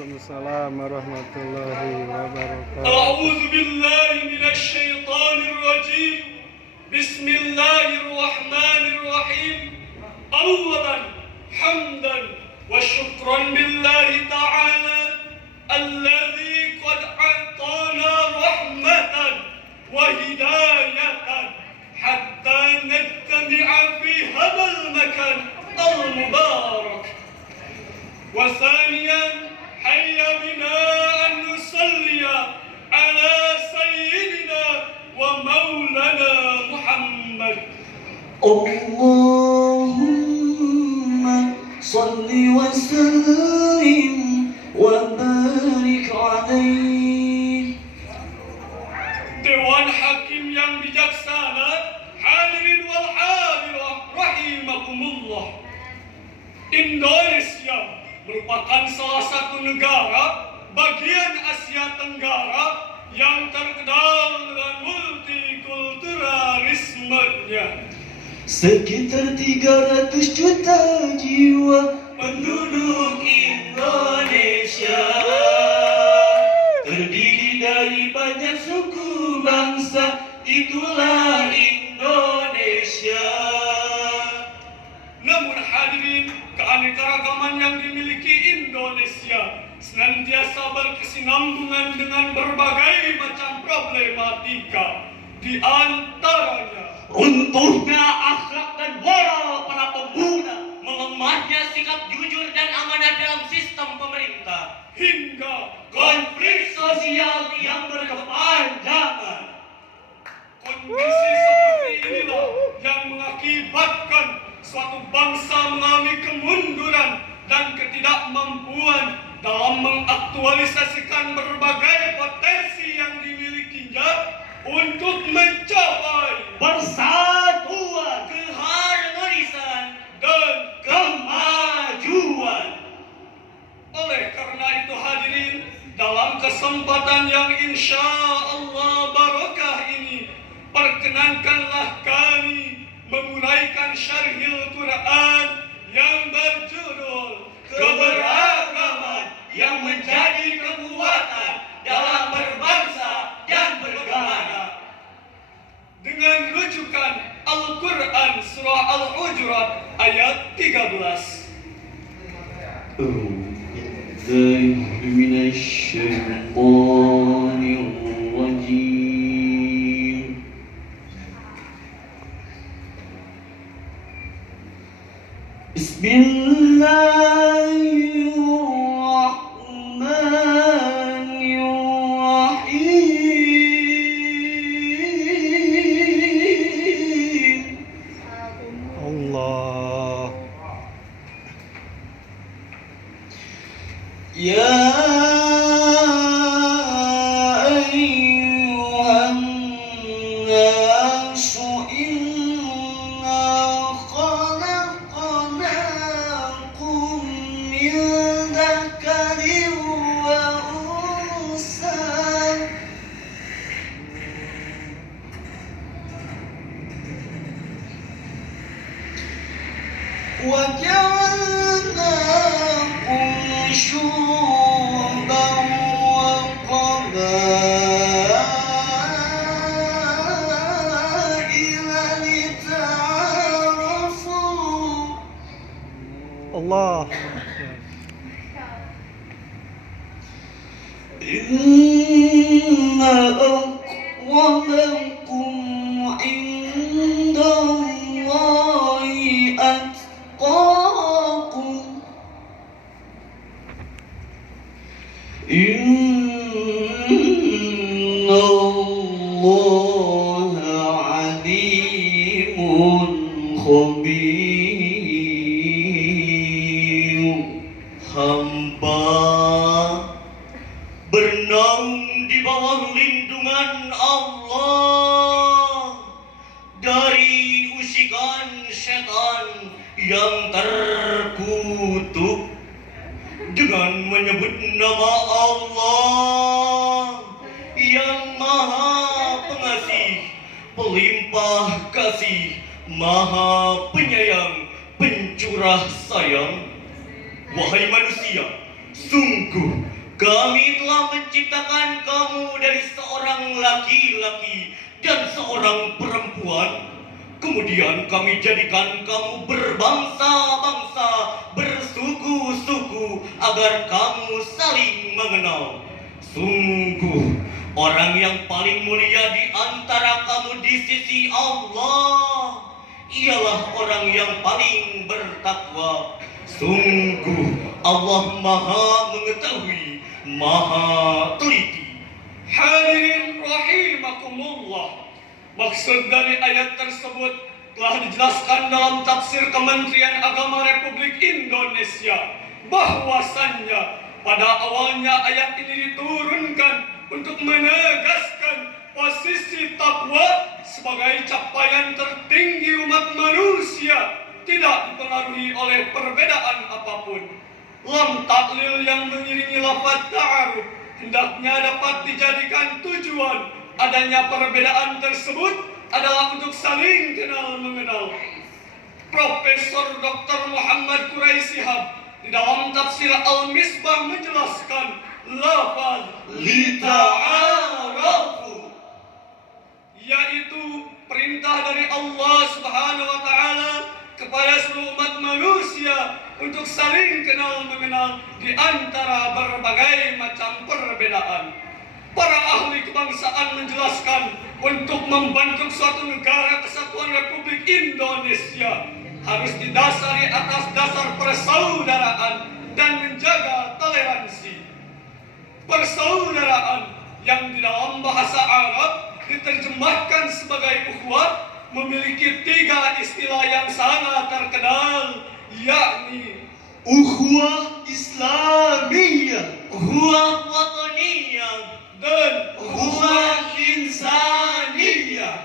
Waalaikumsalam warahmatullahi wabarakatuh. A'udzu billahi minasy syaithanir rajim. Bismillahirrahmanirrahim. Awalan hamdan wa syukran billahi ta'ala alladzi qad a'tana rahmatan wa hidayatan hatta najtami'a fi hadzal makan al-mubarak. Wa thaniyan hayya bina an nusalliya ala sayyidina wa maulana Muhammad. Allahumma salli wa sallim wa barik alaihi. Dewan Hakim yang bijaksana, hadirin wal hadirah rahimakumullah. Indonesia merupakan salah satu negara bagian Asia Tenggara yang terkenal dengan multikulturalismenya. Sekitar 300 juta jiwa Penduduk Indonesia terdiri dari banyak suku bangsa, itulah Indonesia. Namun hadirin, keanekaragaman yang dimiliki Indonesia senantiasa berkesinambungan dengan berbagai macam problematika. Di antaranya Runtuhnya akhlak dan moral para pemuda, melemahnya sikap jujur dan amanah dalam sistem pemerintah, hingga konflik sosial yang berkepanjangan. kondisi seperti inilah yang mengakibatkan suatu bangsa mengalami kemunduran dan ketidakmampuan dalam mengaktualisasikan berbagai potensi yang dimilikinya untuk mencapai Persatuan, keharmonisan, dan kemajuan. oleh karena itu hadirin, dalam kesempatan yang insya Allah barokah ini, perkenankanlah kami menguraikan syarhil Quran yang berjudul Keberagaman yang menjadi kekuatan dalam berbangsa dan bernegara, dengan rujukan Al-Quran Surah Al-Hujurat ayat 13. Bismillahirrahmanirrahim. Allah. Ya ayyuhan nasu inna khalaqnakum min dzakarin wa unsa wa ja'alnakum syu'uban wa qabaila lita'arafu. Allah. Inna akramakum indallahi atqakum. Inna Allaha alimun khabir. Hamba bernaung di bawah lindungan Allah dari usikan setan yang terkutuk dengan menyebut nama Allah yang Maha Pengasih, Pelimpah Kasih, Maha Penyayang, Pencurah Sayang. Wahai manusia, Sungguh, kami telah menciptakan kamu dari seorang laki-laki dan seorang perempuan. Kemudian kami jadikan kamu berbangsa-bangsa, bersuku-suku, agar kamu saling mengenal. Sungguh, orang yang paling mulia di antara kamu di sisi Allah ialah orang yang paling bertakwa. Sungguh, Allah Maha Mengetahui, Maha Teliti. Hadirin rahimakumullah. Maksud dari ayat tersebut telah dijelaskan dalam tafsir Kementerian Agama Republik Indonesia, bahwasannya pada awalnya ayat ini diturunkan untuk menegaskan posisi takwa sebagai capaian tertinggi umat manusia, tidak dipengaruhi oleh perbedaan apapun. Lam taklil yang mengiringi lafaz ta'aruf hendaknya dapat dijadikan tujuan adanya perbedaan tersebut adalah untuk saling kenal mengenal. Profesor Dr. Muhammad Quraisihab di dalam tafsir Al-Misbah menjelaskan lafaz lita'arafu, yaitu perintah dari Allah Subhanahu wa taala kepada seluruh umat manusia untuk saling kenal mengenal di antara berbagai macam perbedaan. Para ahli kebangsaan menjelaskan untuk membentuk suatu negara kesatuan Republik Indonesia harus didasari atas dasar persaudaraan dan menjaga toleransi. Persaudaraan yang di dalam bahasa Arab diterjemahkan sebagai ukhuwah memiliki 3 istilah yang sangat terkenal, yakni Ukhuwah Islamiyah, ukhuwah wataniyah, dan ukhuwah insaniyah.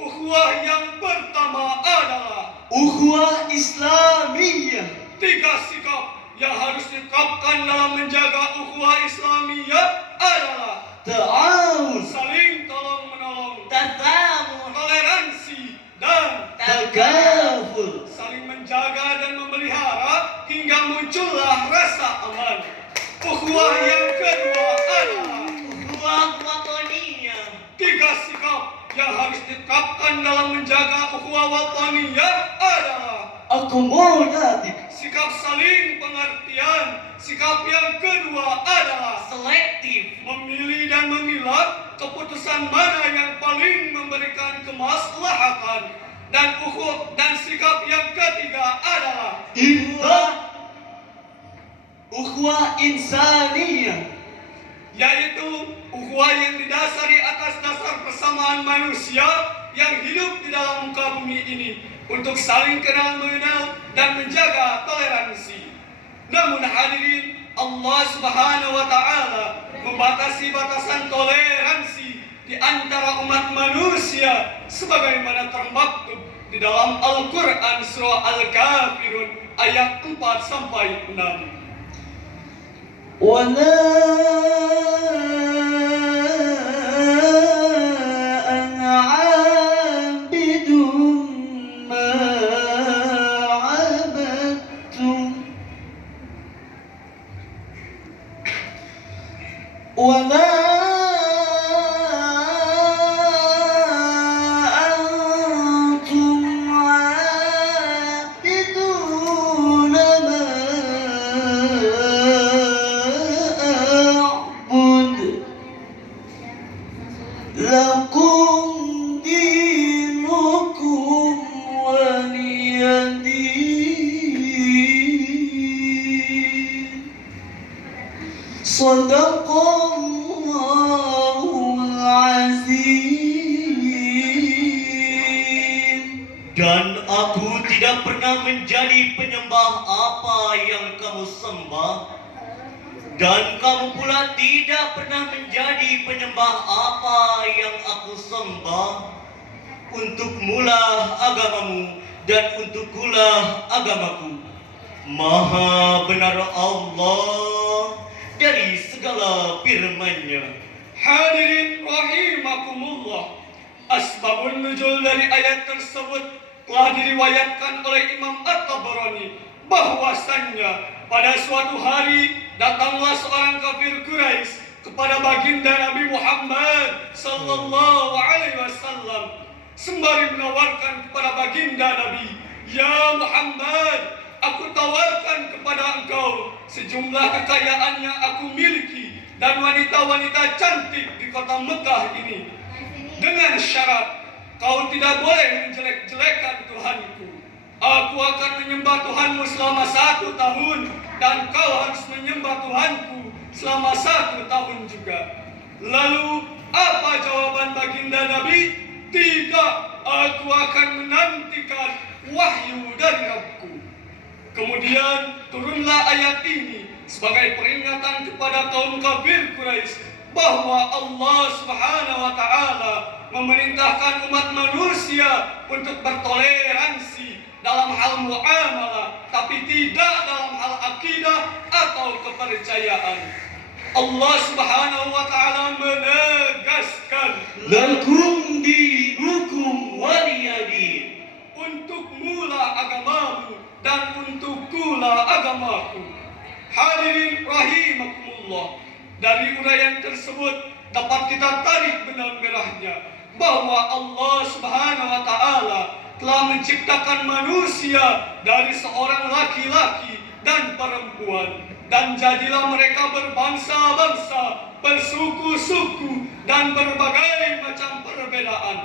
Ukhuwah yang pertama adalah Ukhuwah Islamiyah. 3 sikap yang harus ditetapkan dalam menjaga ukhuwah Islamiyah adalah Ta'awun, saling tolong menolong, tazamun, toleransi, dan takaful. saling menjaga dan memelihara hingga muncullah rasa aman. Ukhuwah yang kedua adalah Ukhuwah wataniyah. 3 sikap yang harus ditetapkan dalam menjaga ukhuwah wataniyah adalah Akomodatif, sikap saling pengertian. Sikap yang kedua adalah selektif, memilih dan memilah keputusan mana yang paling memberikan kemaslahatan. Dan sikap yang ketiga adalah indah, ukhuwah insaniyah, yaitu ukhuwah yang didasari atas dasar persamaan manusia yang hidup di dalam muka bumi ini untuk saling kenal mengenal dan menjaga toleransi. Namun hadirin, Allah Subhanahu wa taala membatasi batasan toleransi di antara umat manusia sebagaimana termaktub di dalam Al-Qur'an surah Al-Kafirun ayat 4 sampai 6. ولا أنا عابد ما عبدتم ولا Sadaqallahul Azim. Dan aku tidak pernah menjadi penyembah apa yang kamu sembah, dan kamu pula tidak pernah menjadi penyembah apa yang aku sembah. Untukmulah agamamu dan untukkulah agamaku. Maha benar Allah dari segala firman-Nya. Hadirin rahimakumullah, asbabun nuzul dari ayat tersebut telah diriwayatkan oleh Imam At-Tabarani bahwasannya pada suatu hari datanglah seorang kafir Quraisy kepada baginda Nabi Muhammad sallallahu alaihi wasallam sembari menawarkan kepada baginda Nabi, "Ya Muhammad, aku tawarkan kepada engkau sejumlah kekayaan yang aku miliki dan wanita-wanita cantik di kota Mekah ini, dengan syarat kau tidak boleh menjelek-jelekan Tuhanku. Aku akan menyembah Tuhanmu selama 1 tahun dan kau harus menyembah Tuhanku selama 1 tahun juga." Lalu apa jawaban baginda Nabi? "Tidak, aku akan menantikan wahyu dari Rabbku." Kemudian turunlah ayat ini sebagai peringatan kepada kaum kafir Quraisy bahwa Allah Subhanahu wa taala memerintahkan umat manusia untuk bertoleransi dalam hal muamalah, tapi tidak dalam hal akidah atau kepercayaan. Allah Subhanahu wa taala menegaskan, Lakum dinukum waliyadin. untukmulah agamamu dan untukkulah agamaku. Hadirin rahimakumullah, dari uraian tersebut dapat kita tarik benang merahnya bahwa Allah Subhanahu wa taala telah menciptakan manusia dari seorang laki-laki dan perempuan, dan jadilah mereka berbangsa-bangsa, bersuku-suku, dan berbagai macam perbedaan.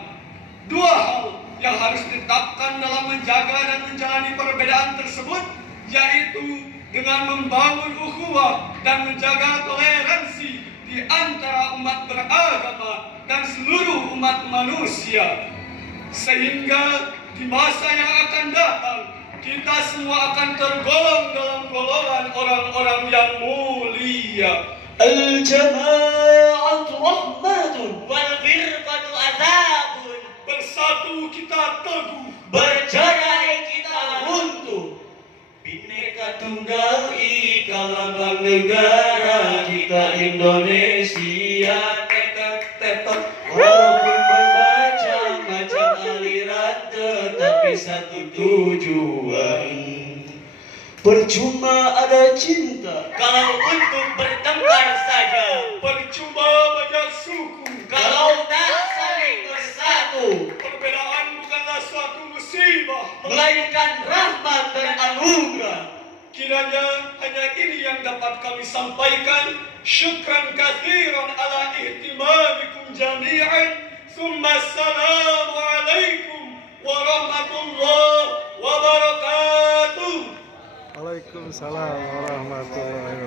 2 hal yang harus ditetapkan dalam menjaga dan menjalani perbedaan tersebut, yaitu dengan membangun ukhuwah dan menjaga toleransi di antara umat beragama dan seluruh umat manusia, sehingga di masa yang akan datang kita semua akan tergolong dalam golongan orang-orang yang mulia. Al-jama'atu rahmatun wal firqatu azabun. Bersatu kita teguh, Bercerai kita runtuh. Bhinneka Tunggal Ika lambang negara kita Indonesia. Tetot walaupun bermacam-macam aliran, tetapi satu tujuan. Percuma ada cinta kalau untuk bertengkar saja. percuma banyak suku Kalau tak saling bersatu, perbedaan bukanlah suatu musibah. melainkan rahmat dan anugerah. Kiranya hanya ini yang dapat kami sampaikan. Syukran katsiran ala ihtimamikum jami'an. Tsumma assalamu alaikum warahmatullahi wabarakatuh. Waalaikumsalam warahmatullahi wabarakatuh.